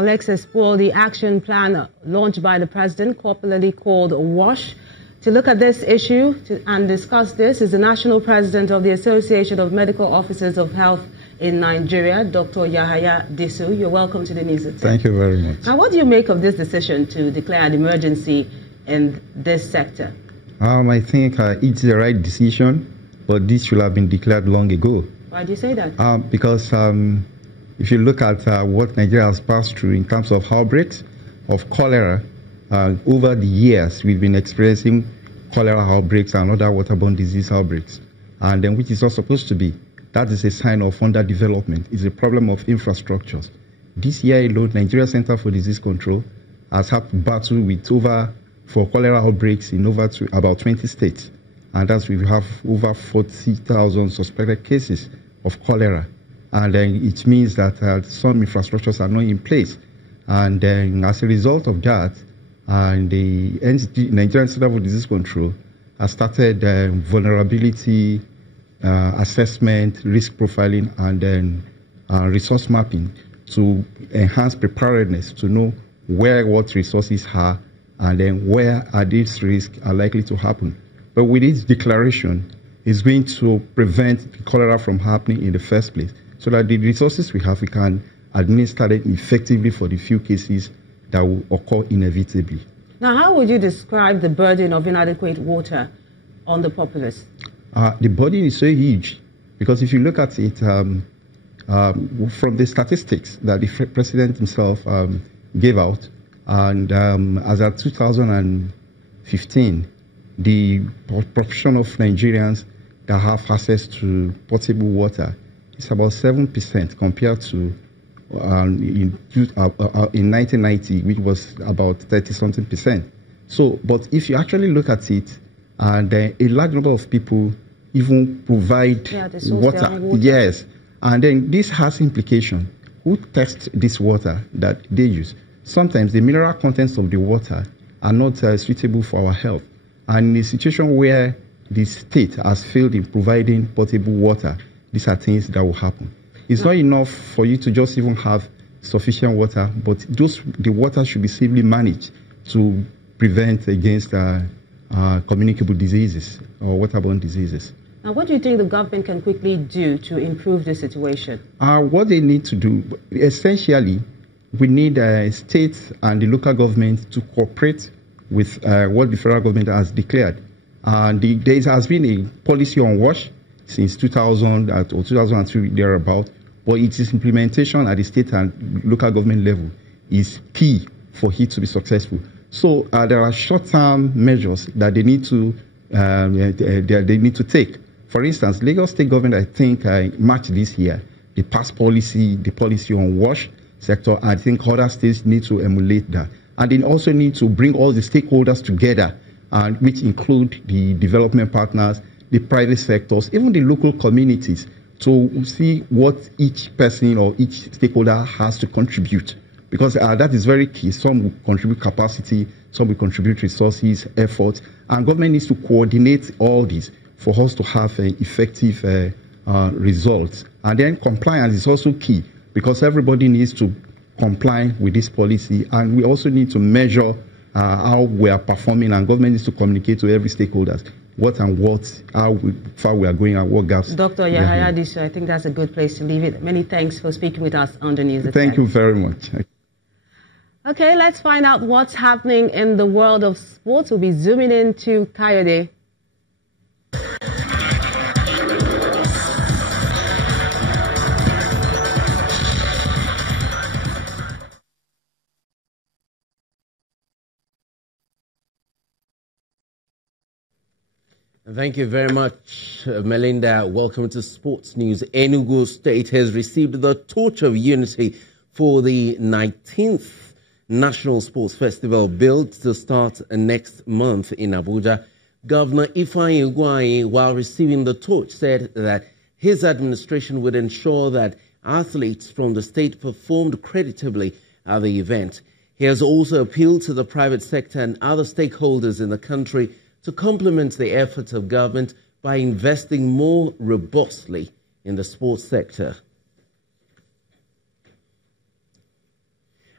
Alex explore the action plan launched by the president, popularly called WASH. To look at this issue and discuss this is the national president of the Association of Medical Officers of Health in Nigeria, Dr. Yahaya Disu. You're welcome to the news. Thank you very much. Now, what do you make of this decision to declare an emergency in this sector? I think it's the right decision, but this should have been declared long ago. Why do you say that? Because if you look at what Nigeria has passed through in terms of outbreaks of cholera, over the years we've been experiencing cholera outbreaks and other waterborne disease outbreaks, and then which is not supposed to be. That is a sign of underdevelopment. It's a problem of infrastructures. This year alone, Nigeria Center for Disease Control has had to battle with for cholera outbreaks in about 20 states. And that's we have over 40,000 suspected cases of cholera. And then it means that some infrastructures are not in place. And then as a result of that, the Nigerian Center for Disease Control has started vulnerability assessment, risk profiling, and then resource mapping to enhance preparedness, to know where what resources are and then where are these risks are likely to happen. But with this declaration, it's going to prevent cholera from happening in the first place, so that the resources we have, we can administer it effectively for the few cases that will occur inevitably. Now, how would you describe the burden of inadequate water on the populace? The burden is so huge, because if you look at it from the statistics that the president himself gave out, and as of 2015, the proportion of Nigerians that have access to potable water is about 7% compared to in 1990, which was about 30-something percent. So, but if you actually look at it, and a large number of people even provide water. Yes, and then this has implication. Who tests this water that they use? Sometimes the mineral contents of the water are not suitable for our health. And in a situation where the state has failed in providing potable water, these are things that will happen. It's not enough for you to just even have sufficient water, but the water should be safely managed to prevent against communicable diseases or waterborne diseases. Now, what do you think the government can quickly do to improve the situation? What they need to do, essentially, we need states and the local government to cooperate with what the federal government has declared. There has been a policy on WASH since 2000 or 2003, thereabout, but its implementation at the state and local government level is key for it to be successful. So there are short-term measures that they need to take. For instance, Lagos State government, I think, March this year, they passed the policy on WASH sector. I think other states need to emulate that. And they also need to bring all the stakeholders together, which include the development partners, the private sectors, even the local communities, to see what each person or each stakeholder has to contribute. Because that is very key. Some will contribute capacity, some will contribute resources, efforts, and government needs to coordinate all this for us to have effective results. And then compliance is also key, because everybody needs to comply with this policy, and we also need to measure how we are performing, and government needs to communicate to every stakeholders how far we are going and what gaps. Dr. Yahaya Disu, I think that's a good place to leave it. Many thanks for speaking with us on the news. Thank you very much. Okay, let's find out what's happening in the world of sports. We'll be zooming into Kayode. Thank you very much, Melinda. Welcome to Sports News. Enugu State has received the Torch of Unity for the 19th National Sports Festival, billed to start next month in Abuja. Governor Ifeanyi Ugwuanyi, while receiving the torch, said that his administration would ensure that athletes from the state performed creditably at the event. He has also appealed to the private sector and other stakeholders in the country to complement the efforts of government by investing more robustly in the sports sector.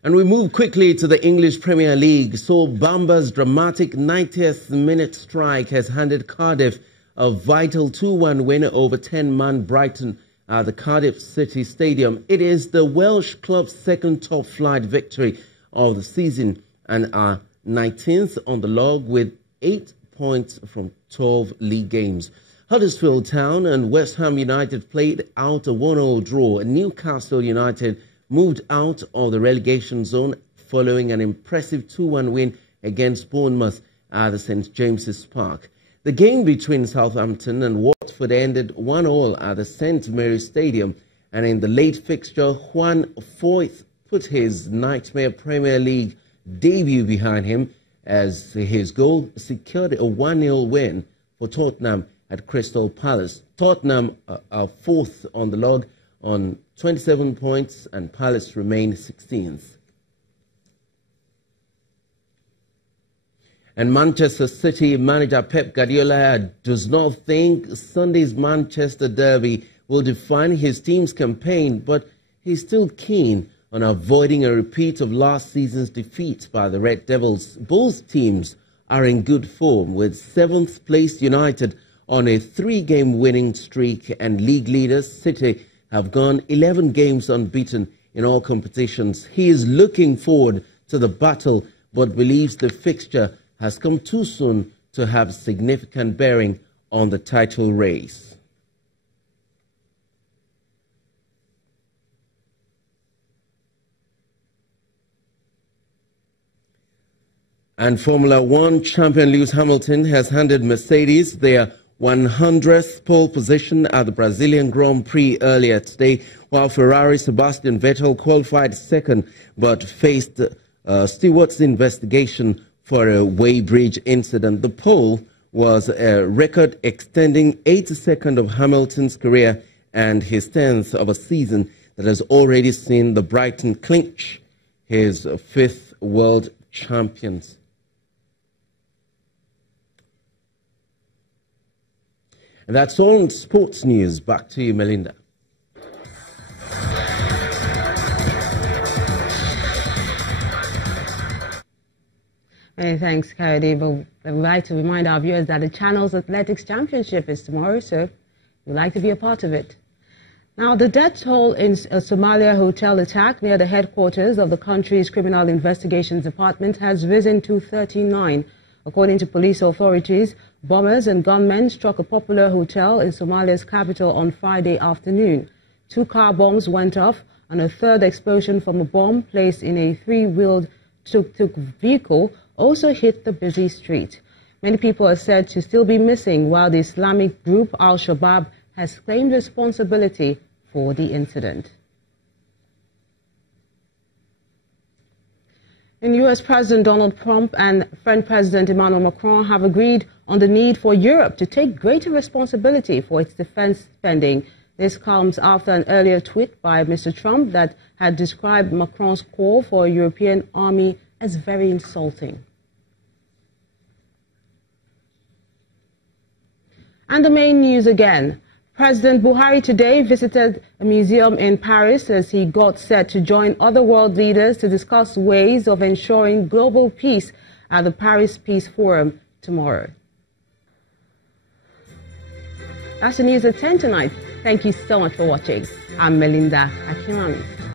And we move quickly to the English Premier League. So Bamba's dramatic 90th minute strike has handed Cardiff a vital 2-1 win over 10-man Brighton at the Cardiff City Stadium. It is the Welsh club's second top flight victory of the season and are 19th on the log with 8 points from 12 league games. Huddersfield Town and West Ham United played out a 1-1 draw. Newcastle United moved out of the relegation zone following an impressive 2-1 win against Bournemouth at the St James's Park. The game between Southampton and Watford ended 1-1 at the St Mary's Stadium, and in the late fixture, Juan Foyth put his nightmare Premier League debut behind him as his goal secured a 1-0 win for Tottenham at Crystal Palace. Tottenham are fourth on the log on 27 points and Palace remain 16th. And Manchester City manager Pep Guardiola does not think Sunday's Manchester derby will define his team's campaign, but he's still keen on avoiding a repeat of last season's defeat by the Red Devils. Both teams are in good form, with 7th place United on a 3-game winning streak, and league leaders City have gone 11 games unbeaten in all competitions. He is looking forward to the battle, but believes the fixture has come too soon to have significant bearing on the title race. And Formula One champion Lewis Hamilton has handed Mercedes their 100th pole position at the Brazilian Grand Prix earlier today, while Ferrari's Sebastian Vettel qualified second but faced Stewart's investigation for a weighbridge incident. The pole was a record extending 82nd of Hamilton's career and his 10th of a season that has already seen the Brighton clinch his 5th world champions. And that's all in sports news. Back to you, Melinda. Many thanks, Coyote. But I'd like to remind our viewers that the Channel's Athletics Championship is tomorrow, so we'd like to be a part of it. Now, the death toll in a Somalia hotel attack near the headquarters of the country's Criminal Investigations Department has risen to 39. According to police authorities, bombers and gunmen struck a popular hotel in Somalia's capital on Friday afternoon. 2 car bombs went off, and a third explosion from a bomb placed in a 3-wheeled tuk-tuk vehicle also hit the busy street. Many people are said to still be missing, while the Islamic group Al-Shabaab has claimed responsibility for the incident. And U.S. President Donald Trump and French President Emmanuel Macron have agreed on the need for Europe to take greater responsibility for its defense spending. This comes after an earlier tweet by Mr. Trump that had described Macron's call for a European army as very insulting. And the main news again. President Buhari today visited a museum in Paris as he got set to join other world leaders to discuss ways of ensuring global peace at the Paris Peace Forum tomorrow. That's the news at 10 tonight. Thank you so much for watching. I'm Melinda Akimami.